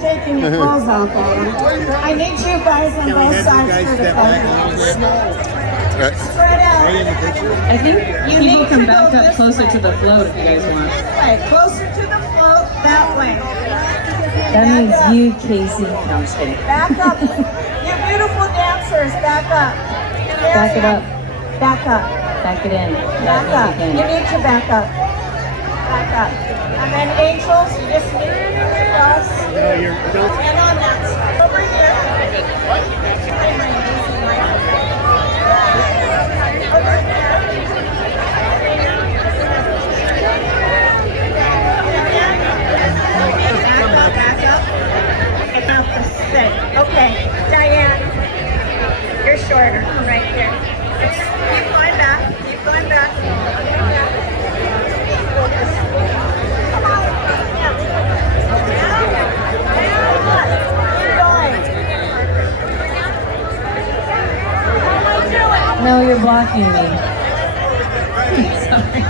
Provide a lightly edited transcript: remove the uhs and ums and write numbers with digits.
Taking your clothes off, Adam. I need you guys on both sides for the photo. Spread out. I think people can back up closer to the float if you guys want. Right, closer to the float, that way. That means you, Casey. No, I'm just kidding. Back up. You beautiful dancers, back up. Back it up. Back up. Back it in. Back up. You need to back up. Back up. And then angels, you just need to cross. And on that side. Over here. Over here. Back up. About the same. Okay, Diane, you're shorter right here. Keep going back. Keep going back. Come on. Yeah. No, you're blocking me. Sorry.